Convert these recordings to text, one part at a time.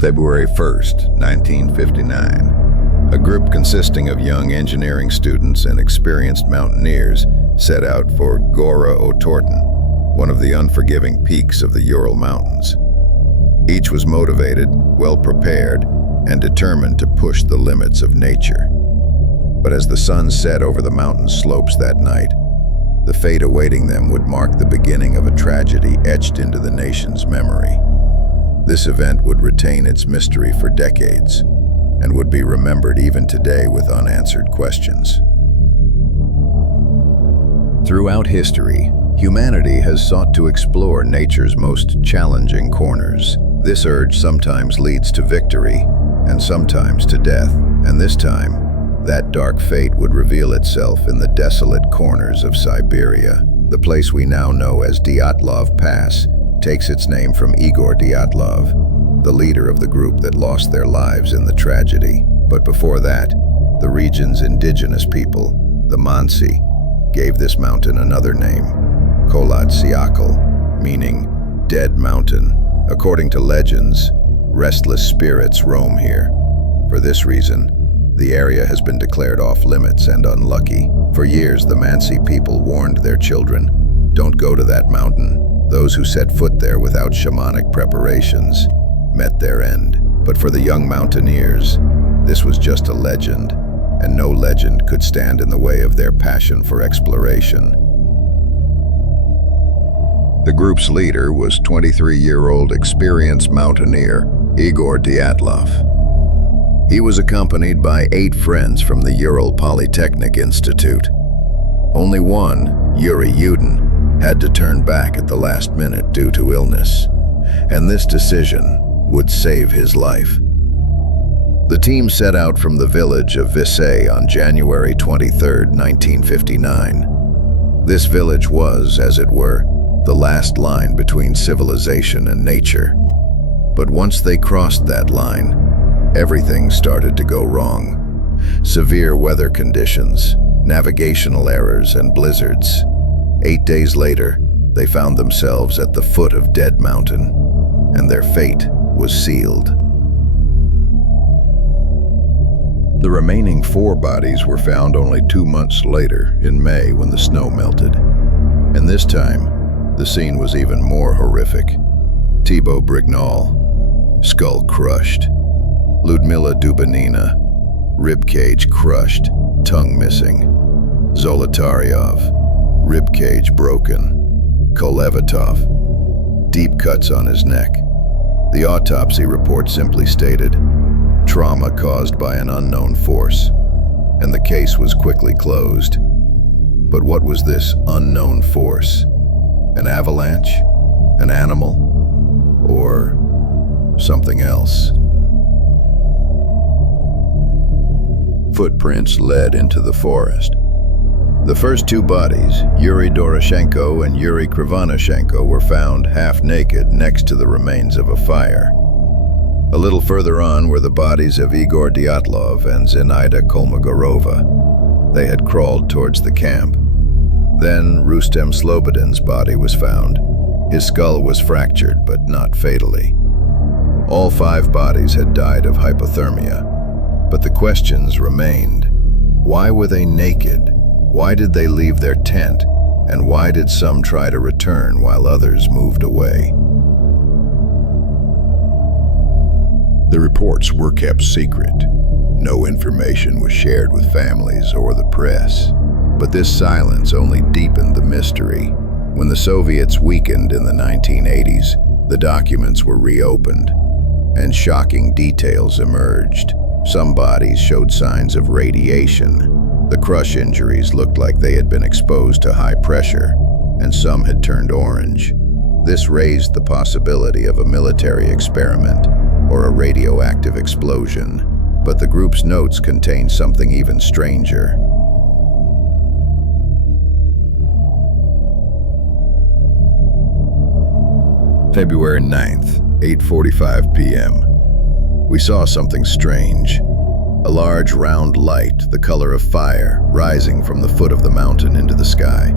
February 1st, 1959. A group consisting of young engineering students and experienced mountaineers set out for Gora Otorten, one of the unforgiving peaks of the Ural Mountains. Each was motivated, well-prepared, and determined to push the limits of nature. But as the sun set over the mountain slopes that night, the fate awaiting them would mark the beginning of a tragedy etched into the nation's memory. This event would retain its mystery for decades and would be remembered even today with unanswered questions. Throughout history, humanity has sought to explore nature's most challenging corners. This urge sometimes leads to victory and sometimes to death, and this time, that dark fate would reveal itself in the desolate corners of Siberia. The place we now know as Dyatlov Pass takes its name from Igor Dyatlov, the leader of the group that lost their lives in the tragedy. But before that, the region's indigenous people, the Mansi, gave this mountain another name, Kolad Siakal, meaning dead mountain. According to legends, restless spirits roam here. For this reason, the area has been declared off-limits and unlucky. For years, the Mansi people warned their children, "Don't go to that mountain." Those who set foot there without shamanic preparations met their end. But for the young mountaineers, this was just a legend, and no legend could stand in the way of their passion for exploration. The group's leader was 23-year-old experienced mountaineer Igor Dyatlov. He was accompanied by 8 friends from the Ural Polytechnic Institute. Only one, Yuri Yudin, had to turn back at the last minute due to illness, and this decision would save his life. The team set out from the village of Visay on January 23, 1959. This village was, as it were, the last line between civilization and nature. But once they crossed that line, everything started to go wrong. Severe weather conditions, navigational errors, and blizzards. 8 days later, they found themselves at the foot of Dead Mountain, and their fate was sealed. The remaining 4 bodies were found only 2 months later, in May, when the snow melted. And this time, the scene was even more horrific. Thibaut Brignol, skull crushed. Ludmila Dubanina, ribcage crushed, tongue missing. Zolotaryov, ribcage broken. Kolevatov, deep cuts on his neck. The autopsy report simply stated, trauma caused by an unknown force, and the case was quickly closed. But what was this unknown force? An avalanche? An animal? Or something else? Footprints led into the forest. The first 2 bodies, Yuri Doroshenko and Yuri Krivonoshenko, were found half naked next to the remains of a fire. A little further on were the bodies of Igor Dyatlov and Zinaida Kolmogorova. They had crawled towards the camp. Then Rustem Slobodin's body was found. His skull was fractured, but not fatally. All 5 bodies had died of hypothermia. But the questions remained. Why were they naked? Why did they leave their tent? And why did some try to return while others moved away? The reports were kept secret. No information was shared with families or the press. But this silence only deepened the mystery. When the Soviets weakened in the 1980s, the documents were reopened, and shocking details emerged. Some bodies showed signs of radiation. The crush injuries looked like they had been exposed to high pressure, and some had turned orange. This raised the possibility of a military experiment or a radioactive explosion. But the group's notes contained something even stranger. February 9th, 8:45 p.m. We saw something strange. A large round light, the color of fire, rising from the foot of the mountain into the sky.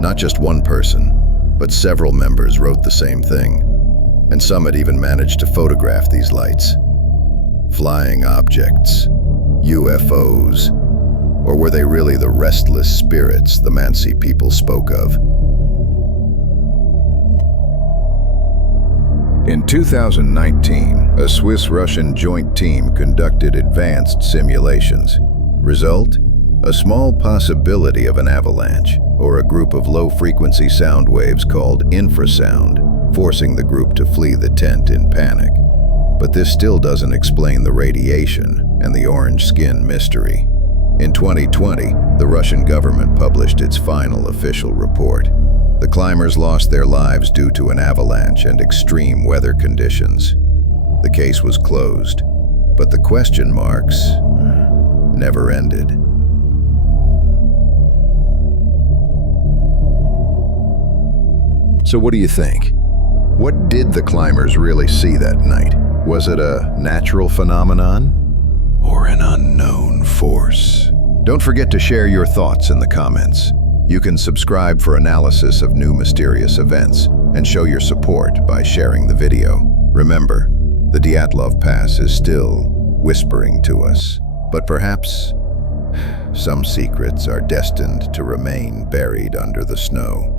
Not just one person, but several members wrote the same thing. and some had even managed to photograph these lights. Flying objects, UFOs, or were they really the restless spirits the Mansi people spoke of? In 2019, a Swiss-Russian joint team conducted advanced simulations. Result? A small possibility of an avalanche, or a group of low-frequency sound waves called infrasound, forcing the group to flee the tent in panic. But this still doesn't explain the radiation and the orange skin mystery. In 2020, the Russian government published its final official report. The climbers lost their lives due to an avalanche and extreme weather conditions. The case was closed, but the question marks never ended. So what do you think? What did the climbers really see that night? Was it a natural phenomenon or an unknown force? Don't forget to share your thoughts in the comments. You can subscribe for analysis of new mysterious events and show your support by sharing the video. Remember, the Dyatlov Pass is still whispering to us, but perhaps some secrets are destined to remain buried under the snow.